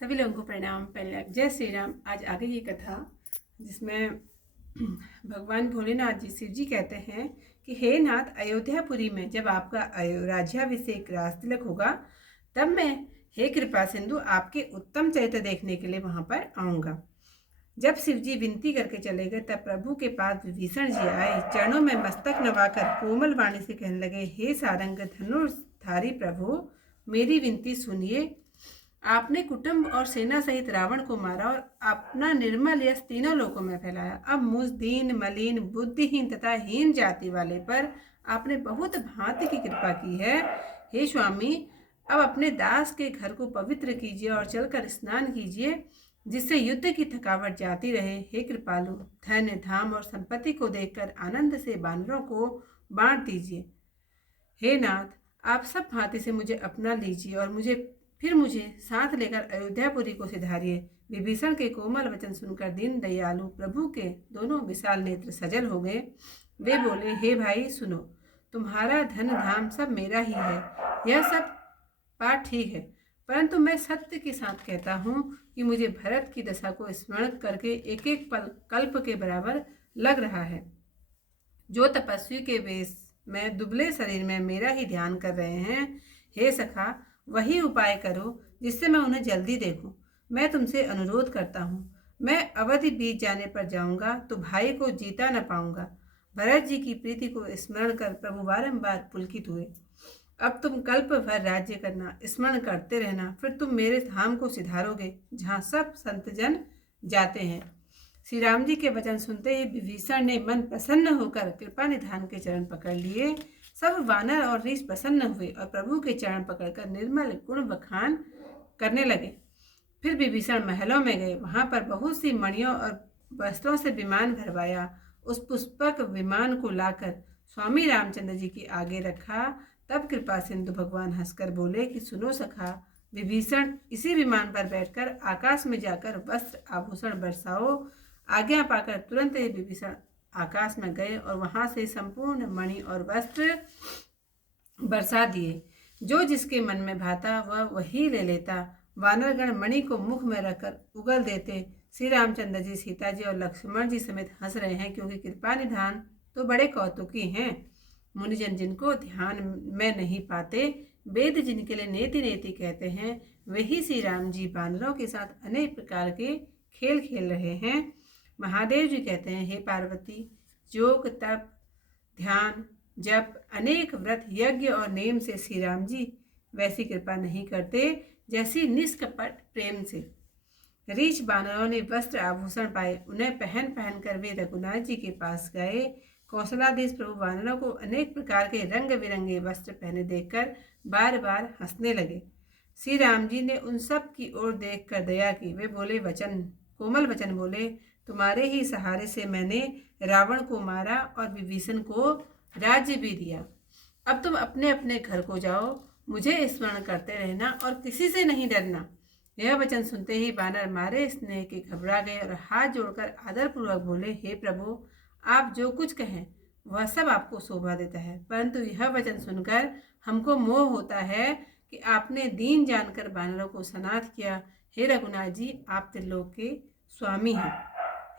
सभी लोगों को प्रणाम। पहले जय श्री राम। आज आगे की कथा जिसमें भगवान भोलेनाथ जी शिव जी कहते हैं कि हे नाथ, अयोध्यापुरी में जब आपका राज्याभिषेक राज तिलक होगा तब मैं हे कृपा सिंधु आपके उत्तम चरित्र देखने के लिए वहां पर आऊंगा। जब शिव जी विनती करके चले गए तब प्रभु के पास विभीषण जी आए, चरणों में मस्तक नवाकर कोमल वाणी से कहने लगे, हे सारंग धनुर्धारी प्रभु, मेरी विनती सुनिए। आपने कुटुंब और सेना सहित रावण को मारा और अपना निर्मल यश तीनों लोकों में फैलाया। अब मुझ दीन मलिन बुद्धिहीन तथा हीन जाति वाले पर आपने बहुत भांति की कृपा की है। हे स्वामी, अब अपने दास के घर को पवित्र कीजिए और चलकर स्नान कीजिए, जिससे युद्ध की थकावट जाती रहे। हे कृपालु, धन धाम और संपत्ति को देखकर आनंद से बानरों को बांट दीजिए। हे नाथ, आप सब भांति से मुझे अपना लीजिए और मुझे साथ लेकर अयोध्यापुरी को सिधारिए। विभीषण के कोमल वचन सुनकर दीन दयालु प्रभु के दोनों विशाल नेत्र सजल हो गए। वे बोले, हे भाई सुनो, तुम्हारा धन धाम सब मेरा ही है, यह सब बात ठीक है, परंतु मैं सत्य के साथ कहता हूँ कि मुझे भरत की दशा को स्मरण करके एक एक पल कल्प के बराबर लग रहा है। जो तपस्वी के वेश में दुबले शरीर में मेरा ही ध्यान कर रहे हैं, हे सखा, वही उपाय करो जिससे मैं उन्हें जल्दी देखूं। मैं तुमसे अनुरोध करता हूँ, मैं अवधि बीत जाने पर जाऊंगा तो भाई को जीता न पाऊंगा। भरत जी की प्रीति को स्मरण कर प्रभु बारंबार पुलकित हुए। अब तुम कल्प भर राज्य करना, स्मरण करते रहना, फिर तुम मेरे धाम को सिधारोगे जहाँ सब संतजन जाते हैं। श्री राम जी के वचन सुनते ही विभीषण ने मन प्रसन्न होकर कृपा निधान के चरण पकड़ लिए। सब वानर और ऋषि प्रसन्न हुए और प्रभु के चरण पकड़कर निर्मल गुण बखान करने लगे। फिर विभीषण महलों में गए, वहां पर बहुत सी मणियों और वस्त्रों से विमान भरवाया। उस पुष्पक विमान को लाकर स्वामी रामचंद्र जी के आगे रखा। तब कृपा सिंधु भगवान हंसकर बोले कि सुनो सखा, विभीषण, इसी विमान पर बैठकर आकाश में जाकर वस्त्र आभूषण बरसाओ। आज्ञा पाकर तुरंत ही विभीषण आकाश में गए और वहां से संपूर्ण मणि और वस्त्र बरसा दिए। जो जिसके मन में भाता वह वही ले लेता। वानरगण मणि को मुख में रखकर उगल देते। श्री रामचंद्र जी, सीता जी और लक्ष्मण जी समेत हंस रहे हैं, क्योंकि कृपा निधान तो बड़े कौतुकी हैं। मुनिजन जिनको ध्यान में नहीं पाते, वेद जिनके लिए नेति नेति कहते हैं, वही श्री राम जी बानरों के साथ अनेक प्रकार के खेल खेल रहे हैं। महादेव जी कहते हैं, हे पार्वती, योग तप ध्यान जप अनेक व्रत यज्ञ और नेम से श्री राम जी वैसी कृपा नहीं करते जैसी निष्कपट प्रेम से। रीछ बानरों ने वस्त्र आभूषण पाए, उन्हें पहन पहन कर वे रघुनाथ जी के पास गए। कौशलाधीश प्रभु वानरों को अनेक प्रकार के रंग बिरंगे वस्त्र पहने देखकर बार बार हंसने लगे। श्री राम जी ने उन सब की ओर देखकर दया की। वे बोले, कोमल वचन बोले, तुम्हारे ही सहारे से मैंने रावण को मारा और विभीषण को राज्य भी दिया। अब तुम अपने अपने घर को जाओ, मुझे स्मरण करते रहना और किसी से नहीं डरना। यह वचन सुनते ही बानर मारे स्नेह के घबरा गए और हाथ जोड़कर आदरपूर्वक बोले, हे प्रभु, आप जो कुछ कहें वह सब आपको शोभा देता है, परंतु यह वचन सुनकर हमको मोह होता है कि आपने दीन जानकर बानरों को सनाथ किया। हे रघुनाथ जी, आप त्रिलोक के स्वामी हैं।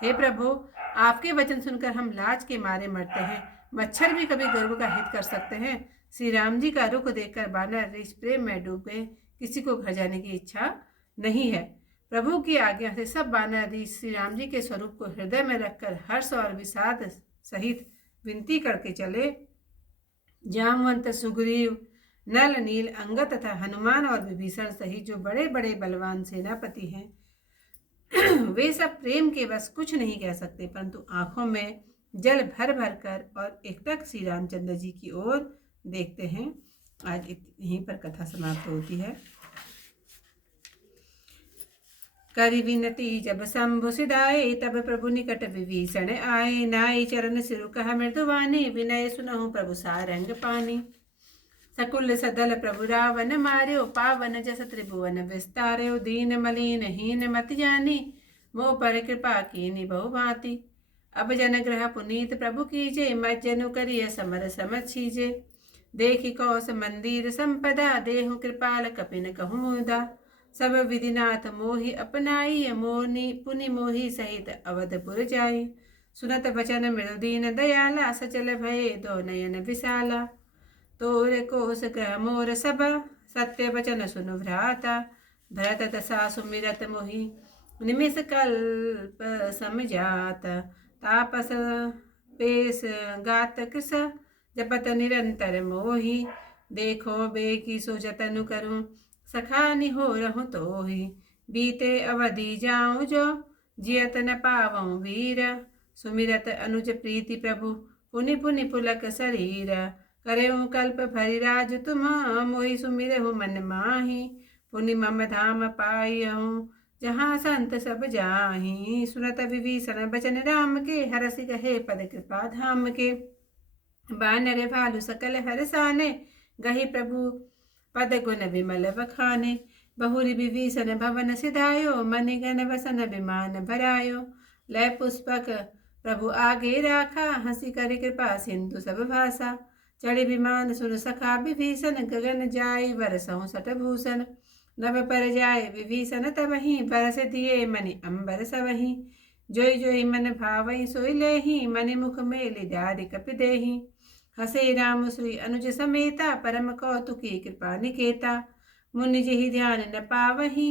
हे प्रभु, आपके वचन सुनकर हम लाज के मारे मरते हैं। मच्छर भी कभी गरुड़ का हित कर सकते हैं। श्री राम जी का रुख देखकर बानर ऋषि प्रेम में डूब गए। किसी को घर जाने की इच्छा नहीं है। प्रभु की आज्ञा से सब बानर ऋषि श्री राम जी के स्वरूप को हृदय में रखकर हर्ष और विषाद सहित विनती करके चले। जामवंत, सुग्रीव, नल, नील, अंगद तथा हनुमान और विभीषण सहित जो बड़े बड़े बलवान सेनापति हैं, वे सब प्रेम के बस कुछ नहीं कह सकते, परंतु आंखों में जल भर भर कर और एकटक श्री रामचंद्र जी की ओर देखते हैं। आज यहीं पर कथा समाप्त होती है। करि विनती जब शंभु सिधाए, तब प्रभु निकट विभीषण आए। नाई चरण सिरु कहा मृदुवानी, विनय सुनहु प्रभु सारंग पानी। सकुल सदल प्रभु रावण मार्यो, पावन जस त्रिभुवन विस्तार्यो। दीन मलिन हीन मति जानी, मोह पर कृपा कीनी बहु भांति। अब जन ग्रह पुनीत प्रभु कीजे, मज्जनु करिय समर समझ छीजे। देखि कौश मंदिर संपदा, देहु कृपाल कपिन कहु मुदा। सब विधिनाथ मोहि अपनाई, मोनि पुनि मोहि सहित अवधपुर जाई। सुनत बचन मृदु दीन दयाला, सचल भये दो नयन विशाला। तोर कोस ग्रह मोर सब, सत्य बचन सुनु भ्राता। भरत दशा सुमिरत मोहि, निमिष कल्प समझात। तापस पेश गात कृस, जपत निरंतर मोहि। देखो बेकी सो जतनु करूं, सखा निहोरहु तोहि। बीते अवधि जाऊं जो, जियत न पावऊं वीर। सुमिरत अनुज प्रीति प्रभु, पुनि पुनि पुलक शरीर। करेऊं कल्प भरि राज तुम, मोहि सुमिरहु मन माहि। पुनि मम धाम पाइहूँ, जहाँ संत सब जाहि। सुनत विभीषण बचन राम के, हरषि कहे पद कृपा धाम के। बानर भालु सकल हरसाने, गहि प्रभु पद गुण विमल बखाने। बहुरि विभीषण भवन सिधायो, मणिगण वसन विमान भरायो। लय पुष्पक प्रभु आगे राखा, हंसी कर कृपा सिंधु सब भाषा। चढ़ि विमान सुन सखा विभीषण, गगन जाई बरसहु सटभूषण। नभ पर जाय विभीषण तबहि, बरस दिए मणि अम्बर सबहि। जोई जोई मन भावई सोई लेहि, मणि मुख मेलि डारि कपि देहि। हसे राम श्री अनुज समेता, परम कौतुकी कृपा निकेता। मुनि जिहि ध्यान न पावहि,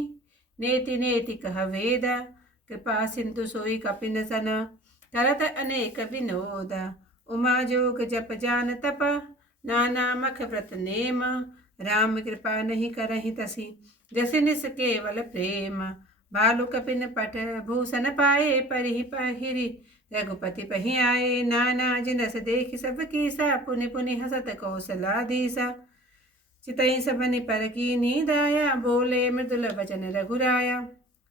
नेति नेति कह वेद। कृपा सिंधु सोई कपिन सन, करत अनेक विनोद। उमा जोग जप जान तप, नाना मख व्रत नेम। राम कृपा नहीं करहि तसी, जसि निस केवल प्रेम। भालु कपिन पट भूषण पाए, परिहि पहिरि रघुपति पहि आए। नाना जिनस देखि सब कीसा, पुनि पुनि हसत कौशलाधीसा। चितई सबनि पर कीनी दाया, बोले मृदुल बचन रघुराया।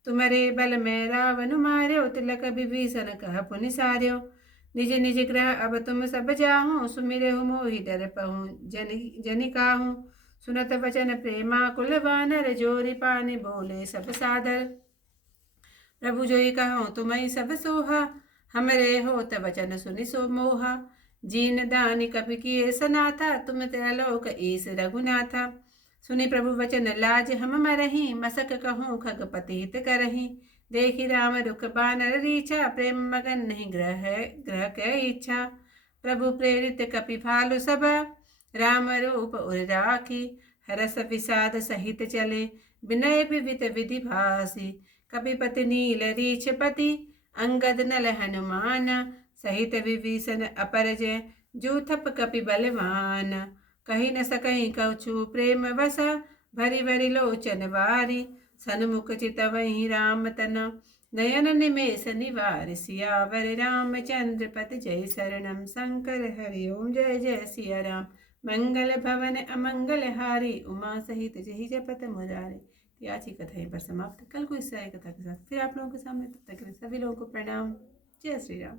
तुम्हारे बल में रावण मार्यो, तिलक विभीषण कह पुनि सार्यो। निज निज ग्रह अब तुम सब जाहु, सुमिरहु मोहि डरपहु जनि काहू। सुनत बचन प्रेमा कुल वानर, जोरि पानि बोले सब सादर। प्रभु जोई कहूँ तुम्हें सब सोहा, हमरे होत वचन सुनि सो मोहा। जीन दानि कपि किए सनाथा, तुम त्रैलोक ईस रघुनाथा। सुनि प्रभु वचन लाज हम मरहि, मसक कहूँ खगपति हित करहि। देखि राम रुख बानर रीछा, प्रेम मगन नहीं ग्रह के इच्छा। प्रभु प्रेरित कपि भालु सब, राम रूप उर राखी। हरस विषाद सहित चले, विनय विवित विधि भासी। कपिपति नील रीछपति, अंगद नल हनुमान। सहित विभीषण अपर जय, जूथप कपि बलवान। कही न सकहीं कछु प्रेम वस, भरी भरी लोचन वारी। सन्मुख चितवहीं राम तना, नयन निमेष निवार। सियावर रामचंद्र पति जय, शरणम शंकर हरि ओम। जय जय सिया राम। मंगल भवन अमंगल हारी, उमा सहित जहि जपत मुरारी। तो आज की कथा यहीं पर समाप्त। कल को इस तरह कथा के साथ फिर आप लोगों के सामने, तब तक के लिए सभी लोगों को प्रणाम। जय श्री राम।